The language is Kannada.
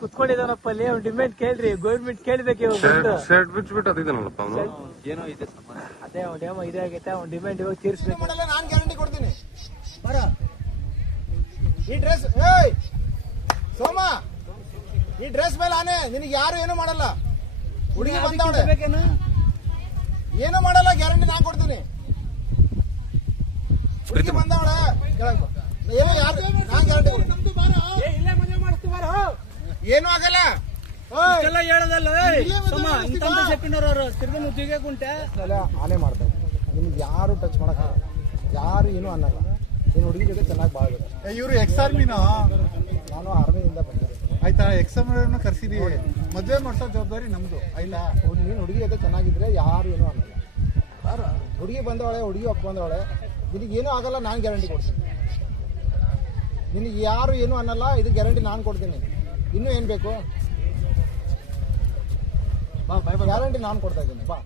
ಕುತ್ಕೊಂಡಿದಾನಪ್ಪ ಅಲ್ಲಿ. ಅವ್ನು ಡಿಮ್ಯಾಂಡ್ ಕೇಳ್ರಿ, ಗೌರ್ಮೆಂಟ್ ಕೇಳ್ಬೇಕು ಇವಾಗ. ಶರ್ಟ್ ಬಿಟ್ಬಿಟ್ಟು ಅದಿದ್ದಾನಲ್ಲಪ್ಪ ಅವನು. ಏನೋ ಇದೆ ಅದೇ ಅವ್ನೇಮೋ ಇದಾಗೈತೆ. ಅವ್ನ ಡಿಮ್ಯಾಂಡ್ ಇವಾಗ ತೀರ್ಸ್ಬೇಕು. ನಾನು ಗ್ಯಾರಂಟಿ ಕೊಡ್ತೀನಿ. ಬರ ಈ ಡ್ರೆಸ್ ಸೋಮ, ಈ ಡ್ರೆಸ್ ಮೇಲೆ ಆನೆ ನಿನಗೆ ಯಾರು ಏನು ಮಾಡಲ್ಲ. ಹುಡುಗಿ ಬಂದವಳೆ ಏನು ಮಾಡಲ್ಲ, ಗ್ಯಾರಂಟಿ ನಾನ್ ಕೊಡ್ತೀನಿ. ಹುಡುಗಿ ಬಂದವಳೆ ಏನು ಯಾರು ನಾನ್ ಗ್ಯಾರಂಟಿ ಕೊಡ್ತೀನಿ. ಏನು ಆಗಲ್ಲ ಹೇಳದಲ್ಲ ಆನೆ ಮಾಡ್ತಾರೆ. ನಿಮ್ಗೆ ಯಾರು ಟಚ್ ಮಾಡಕ್ಕಾಗಲ್ಲ, ಯಾರು ಏನು ಅನ್ನಲ್ಲ. ನೀನು ಹುಡುಗಿ ಜೊತೆ ಚೆನ್ನಾಗಿ ಬಾಳ್ಬೇಕು. ಇವರು ಎಕ್ಸ್ ಆರ್ಮಿನಾ? ನಾನು ಆರ್ಮಿಯಿಂದ ಬಂದಿರೋದು. ಆಯ್ತಾ, ಎಕ್ಸ್ ಆರ್ಮಿನ ಕರ್ಸಿದೀವಿ. ಮದ್ವೆ ಮಾಡ್ಸೋ ಜವಾಬ್ದಾರಿ ನಮ್ದು ಆಯ್ತಾ. ನೀನು ಹುಡುಗಿ ಜೊತೆ ಚೆನ್ನಾಗಿದ್ರೆ ಯಾರು ಏನು ಅನ್ನಲ್ಲ. ಹುಡುಗಿ ಬಂದವಳೆ, ಹುಡುಗಿ ಒಪ್ಪ ಬಂದವಳೆ, ನಿನಗೆ ಏನೂ ಆಗಲ್ಲ, ನಾನು ಗ್ಯಾರಂಟಿ ಕೊಡ್ತೀನಿ. ನಿನಗೆ ಯಾರು ಏನು ಅನ್ನಲ್ಲ, ಇದು ಗ್ಯಾರಂಟಿ ನಾನು ಕೊಡ್ತೀನಿ. ಇನ್ನೂ ಏನು ಬೇಕು? ಗ್ಯಾರಂಟಿ ನಾನು ಕೊಡ್ತಾ ಇದ್ದೀನಿ. ಬಾ.